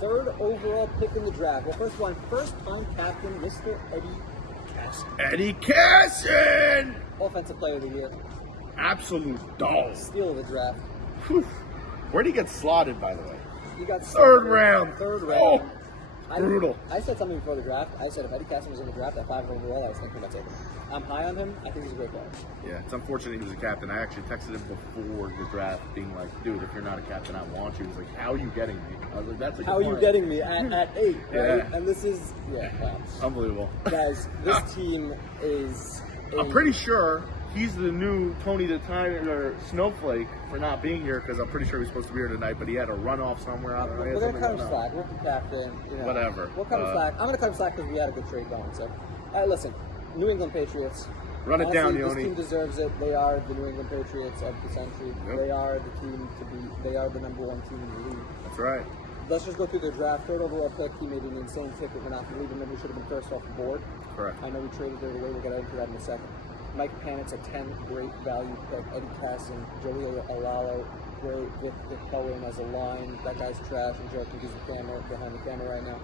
third overall pick in the draft. Well, first one, first-time captain, Mr. Eddie Casson. Eddie Casson! Offensive player of the year. Absolute dog. Steal of the draft. Whew. Where'd he get slotted, by the way? He got Third round. Third round. Oh, brutal. I said something before the draft. I said if Eddie Casson was in the draft at 5 overall, I was thinking about taking him. I'm high on him. I think he's a great player. Yeah, it's unfortunate he was a captain. I actually texted him before the draft, being like, "Dude, if you're not a captain, I want you." He's like, "How are you getting me?" I was like, "That's a good How are you point." getting me at 8? Right? Yeah. And this is wow. Unbelievable. Guys, this team is. I'm pretty sure he's the new Tony the Tiger Snowflake for not being here, because I'm pretty sure he was supposed to be here tonight, but he had a run off somewhere. I don't know. We're gonna cut him slack. We're the captain. You know, Whatever. We'll cut him slack. I'm gonna cut him slack because we had a good trade going. So, listen, New England Patriots. Run it down, This Yoni. team deserves it. They are the New England Patriots of the century. Yep. They are the team to beat. They are the number 1 team in the league. That's right. Let's just go through their draft. Third overall pick. He made an insane pick. We're not believing him. We should have been first off the board. Correct. I know we traded it away. We'll get into that in a second. Mike Panitz, a 10, great value pick. Eddie Casson, Joey Alalo, great. Victor Cohen as a line. That guy's trash. I'm joking. He's the camera behind the camera right now.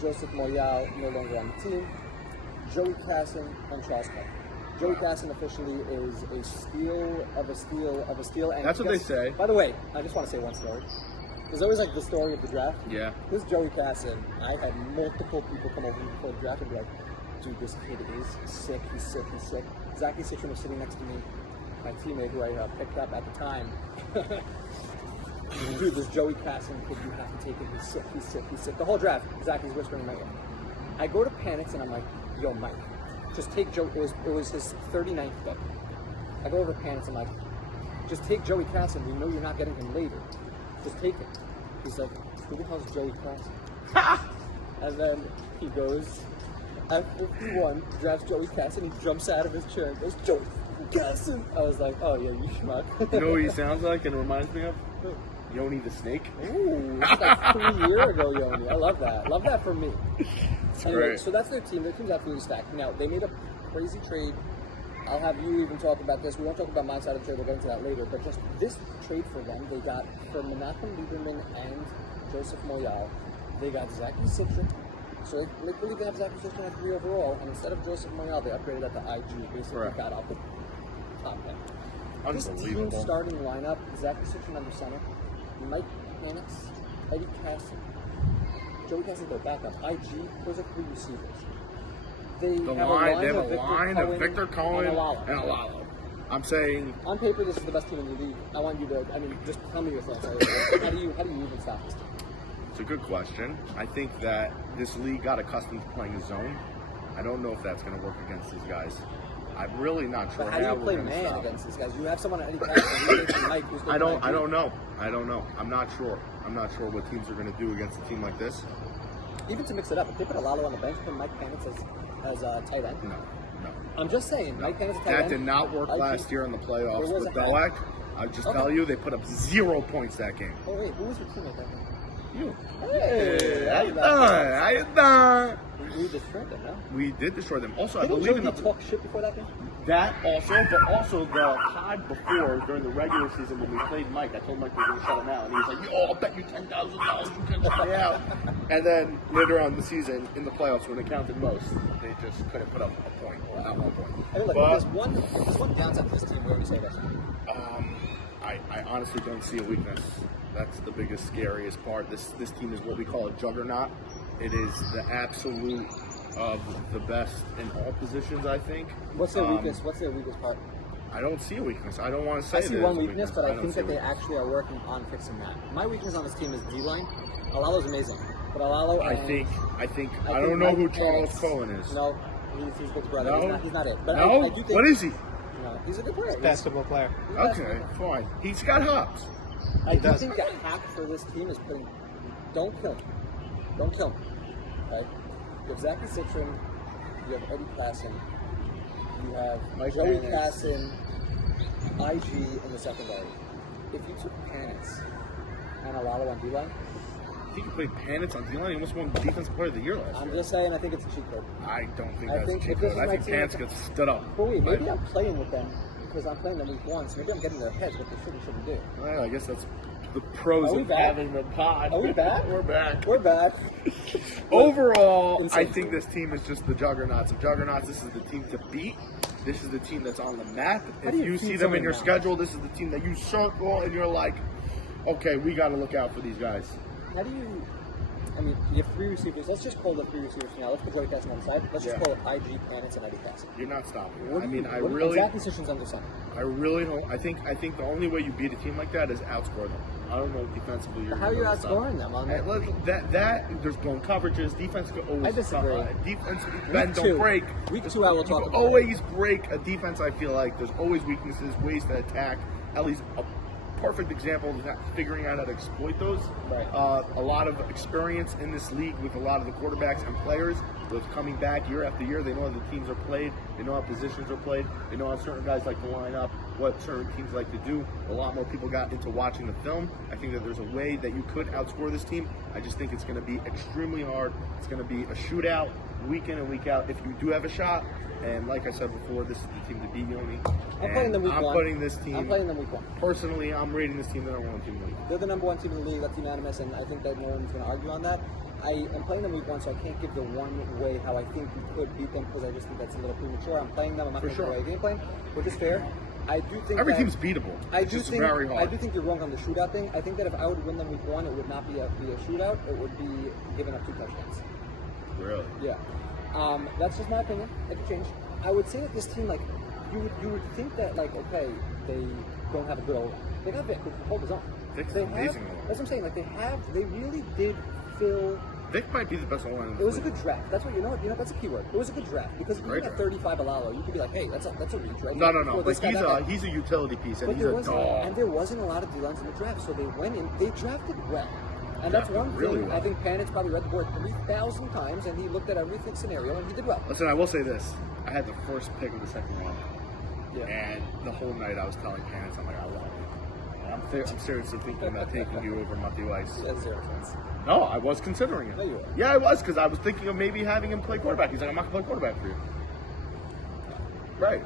Joseph Moyal, no longer on the team. Joey Casson and Charles Cup. Joey Casson officially is a steal of a steal of a steal. And That's what they say. By the way, I just want to say one story. There's always like the story of the draft. Yeah. This Joey Casson, I had multiple people come over before the draft and be like, dude, this kid is sick, he's sick, he's sick. Zachy Citron was sitting next to me, my teammate who I picked up at the time. Dude, this Joey Casson kid, you have to take him, he's sick, he's sick, he's sick. The whole draft, Zachy's whispering in my ear. I go to Panitz and I'm like, yo, Mike, just take Joe, it was his 39th pick. I go over to Panitz and I'm like, just take Joey Casson, we know you're not getting him later. Just take him. He's like, who the hell's Joey Casson? And then he goes, at 51, drafts Joey Casson, he jumps out of his chair and goes, Joey Casson! I was like, oh yeah, you schmuck. You know what he sounds like and reminds me of? Yoni the Snake. Ooh, that's like 3 years ago, Yoni. I love that. Love that for me. Anyway, great. so that's their team. Their team's absolutely stacked. Now, they made a crazy trade. I'll have you even talk about this. We won't talk about my side of the trade. We'll get into that later. But just this trade for them, they got for Menachem Lieberman and Joseph Moyal, they got Zachy Citron. So they believe they have Zachy Citron at 3 overall, and instead of Joseph Moyal, they upgraded that to IG. Basically, Correct. got up the top 10. This Unbelievable. team starting lineup: Zachy Citron under center, Mike Panitz, Eddie Casson, Joey Casson, their backup. IG, those are 3 receivers. They The have line, they have a line of Victor Cohen and and Alalo. I'm saying, on paper, this is the best team in the league. I want you to, just tell me your thoughts. How do you even stop this team? it's a good question. I think that this league got accustomed to playing a zone. I don't know if that's going to work against these guys. I'm really not sure But how do you we're play going to man stop. against these guys? You have someone at Eddie Casson, you take Mike, who's I don't know. I'm not sure. I'm not sure what teams are going to do against a team like this. Even to mix it up, if they put Alalo on the bench, put Mike Panitz as a tight end. No. I'm just saying, Mike Panitz as a tight end. That did not work last year in the playoffs There was with a- Belek. I just tell you, they put up 0 points that game. Oh wait, who was your teammate that game? You. Hey, How you doing? How you doing? We destroyed them, no? We did destroy them. Also, I Didn't believe in Joey the talk shit before that game? that also, but also the pod before during the regular season when we played Mike. I told Mike we were going to shut him out, and he was like, "Yo, I'll bet you $10,000 you can shut me out." And then later on in the season, in the playoffs, when it counted most, they just couldn't put up a point or not 1 point. I mean, look, But- there's one downside to this team. Where we say this. I honestly don't see a weakness. That's the biggest, scariest part. This team is what we call a juggernaut. It is the absolute of the best in all positions, I think. What's their weakness? What's their weakest part? I don't see a weakness. I don't want to say I see there's one a weakness, but I don't think see that a they weakness. actually are working on fixing that. My weakness on this team is D-line. Alalo's amazing, but Alalo. I and- think I I don't think know Mike who Charles Panitz- Cohen is. No, he's Big's brother. No? He's not it. But No? I do think, What is he? No, he's a good player. Basketball player. He's a Okay, fine. He's got hops. I do does. think the hack for this team is putting. Don't kill him. Don't kill him. Right? You have Zachy Citron. You have Eddie Casson. You have Mike Joey Panitz. Casson, IG in the secondary. If you took Panitz and Alalo on D-line, He could play Panitz on D-line. He almost won Defensive Player of the Year last I'm year. just saying I think it's a cheat code. I don't think I that's think a cheat if this code. is I my think team, Panitz gets stood up. But wait, maybe But- I'm playing with them because I'm playing them week 1, so maybe I'm getting in their heads what they should and shouldn't do. Well, I guess that's the pros Are we of back? having the pod. Are we back? We're back. We're back. Overall, Insane I think team. this team is just the juggernauts of juggernauts. This is the team to beat. This is the team that's on the map. If do you you beat see them someone in your now? schedule, this is the team that you circle and you're like, okay, we got to look out for these guys. How do you? I mean, you have 3 receivers. Let's just call the 3 receivers for now. Let's put Joey Casson on the side. Let's just Yeah. call it IG, Planets, and Eddie Casson. You're not stopping. What I do mean, you- I what- really, Zach Decision's under center. I really don't. I think the only way you beat a team like that is outscore them. I don't know if defensively you're. How are you gonna stop outscoring them? Hey, that there's blown coverages. Defense could always. I disagree. Defense Week bend 2. don't break. Week 2, I will talk You about always break a defense. I feel like there's always weaknesses, ways to attack. Ellie's a perfect example of figuring out how to exploit those. Right. A lot of experience in this league with a lot of the quarterbacks and players with coming back year after year. They know how the teams are played. They know how positions are played. They know how certain guys like to line up, what certain teams like to do. A lot more people got into watching the film. I think that there's a way that you could outscore this team. I just think it's going to be extremely hard. It's going to be a shootout week in and week out if you do have a shot. And like I said before, this is the team to beat, Yoni. I'm playing them week I'm 1. putting this team. I'm playing them week 1. Personally, I'm rating this team the number 1 team in the league. They're the number 1 team in the league. That's unanimous, and I think that no one's going to argue on that. I am playing them week 1, so I can't give the one way how I think we could beat them because I just think that's a little premature. I'm playing them. I'm not For going to sure. give away a game plan, which is fair. I do think Every that, team's beatable. I It's do just think very hard. I do think you're wrong on the shootout thing. I think that if I would win them week 1, it would not be a shootout. It would be giving up 2 touchdowns. Really? Yeah. That's just my opinion. It could change. I would say that this team, like, you would think that, like, okay, they don't have a good old. They got Vic, who can hold his own. Vic's They amazing. have, that's what I'm saying. Like, they really did fill. Vic might be the best line. It was a good draft. That's what you know. That's a keyword. It was a good draft because if you Great got draft. 35 Alalo, you could be like, hey, that's a reach, right? No. Well, But this guy, that guy. he's a utility piece, and But he's there a wasn't, dog. and there wasn't a lot of D-lines in the draft, so they went in. They drafted well, and that's one Really thing. well. I think Panitz probably read the board 3,000 times, and he looked at every scenario, and he did well. Listen, I will say this: I had the first pick of the second round, Yeah. and the whole night I was telling parents, I'm like, I love it. I'm seriously thinking about taking you over Matthew Ice. That's 0 sense. No, I was considering it. No, you were. Yeah, I was, because I was thinking of maybe having him play quarterback. He's like, I'm not going to play quarterback for you. Right.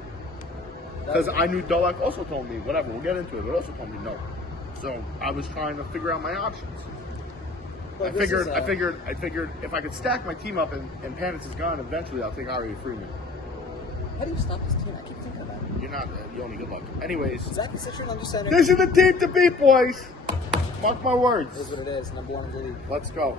Because I knew Dolak also told me, whatever, we'll get into it, but also told me no. So I was trying to figure out my options. But I this figured, is, I figured if I could stack my team up and Panitz is gone, eventually I'll take Ari Freeman. How do you stop this team? I keep thinking about it. You're not, you only good luck. Anyways, Zach Decision under center. this is the team to beat, boys. Mark my words. Is what it is. Number 1 in the league. Let's go.